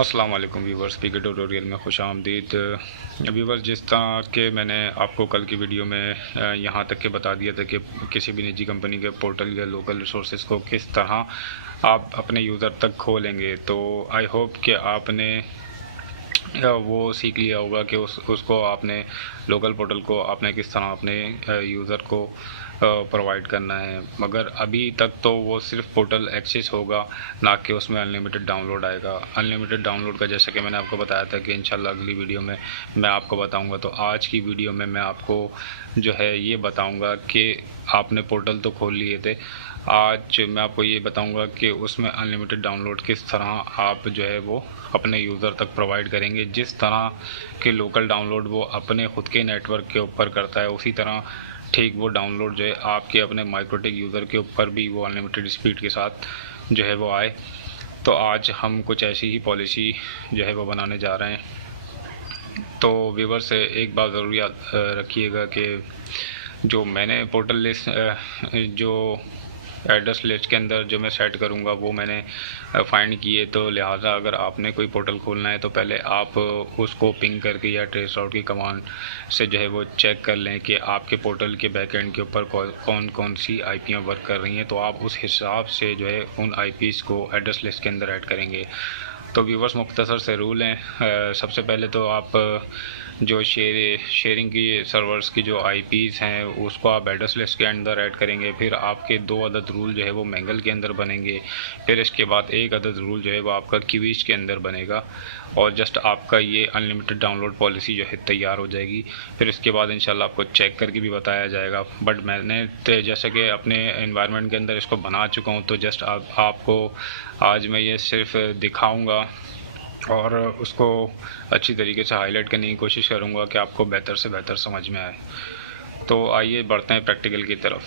अस्सलाम वालेकुम व्यूवर्स, पीके ट्यूटोरियल में खुश आमदीद। व्यूवर्स, जिस तरह के मैंने आपको कल की वीडियो में यहाँ तक के बता दिया था कि किसी भी निजी कंपनी के पोर्टल या लोकल रिसोर्सेज को किस तरह आप अपने यूज़र तक खोलेंगे, तो आई होप कि आपने वो सीख लिया होगा कि उसको आपने लोकल पोर्टल को आपने किस तरह अपने यूज़र को प्रोवाइड करना है। मगर अभी तक तो वो सिर्फ पोर्टल एक्सेस होगा, ना कि उसमें अनलिमिटेड डाउनलोड आएगा। अनलिमिटेड डाउनलोड का जैसा कि मैंने आपको बताया था कि इंशाल्लाह अगली वीडियो में मैं आपको बताऊंगा। तो आज की वीडियो में मैं आपको जो है ये बताऊंगा कि आपने पोर्टल तो खोल लिए थे, आज मैं आपको ये बताऊंगा कि उसमें अनलिमिटेड डाउनलोड किस तरह आप जो है वो अपने यूज़र तक प्रोवाइड करेंगे। जिस तरह के लोकल डाउनलोड वो अपने ख़ुद के नेटवर्क के ऊपर करता है, उसी तरह ठीक वो डाउनलोड जो है आपके अपने माइक्रोटेक यूज़र के ऊपर भी वो अनलिमिटेड स्पीड के साथ जो है वो आए। तो आज हम कुछ ऐसी ही पॉलिसी जो है वो बनाने जा रहे हैं। तो व्यूअर्स से एक बात ज़रूर याद रखिएगा कि जो मैंने पोर्टल लिस्ट जो एड्रेस लिस्ट के अंदर जो मैं सेट करूंगा वो मैंने फाइंड किए, तो लिहाजा अगर आपने कोई पोर्टल खोलना है तो पहले आप उसको पिंग करके या ट्रेस आउट की कमांड से जो है वो चेक कर लें कि आपके पोर्टल के बैक एंड के ऊपर कौन कौन सी आईपीयाँ वर्क कर रही हैं। तो आप उस हिसाब से जो है उन आईपीज़ को एड्रेस लिस्ट के अंदर ऐड करेंगे। तो व्यूवर्स, मुख्तसर से रूल हैं। सबसे पहले तो आप जो शेयरिंग की सर्वर्स की जो आईपीज़ हैं उसको आप एड्रेस लिस्ट के अंदर ऐड करेंगे। फिर आपके 2 अदद रूल जो है वो मैंगल के अंदर बनेंगे। फिर इसके बाद 1 अदद रूल जो है वो आपका क्यूइज के अंदर बनेगा, और जस्ट आपका ये अनलिमिटेड डाउनलोड पॉलिसी जो है तैयार हो जाएगी। फिर इसके बाद इंशाल्लाह आपको चेक करके भी बताया जाएगा। बट मैंने तो जैसे कि अपने एनवायरनमेंट के अंदर इसको बना चुका हूँ, तो जस्ट आपको आज मैं ये सिर्फ दिखाऊँगा और उसको अच्छी तरीके से हाईलाइट करने की कोशिश करूँगा कि आपको बेहतर से बेहतर समझ में आए। तो आइए बढ़ते हैं प्रैक्टिकल की तरफ।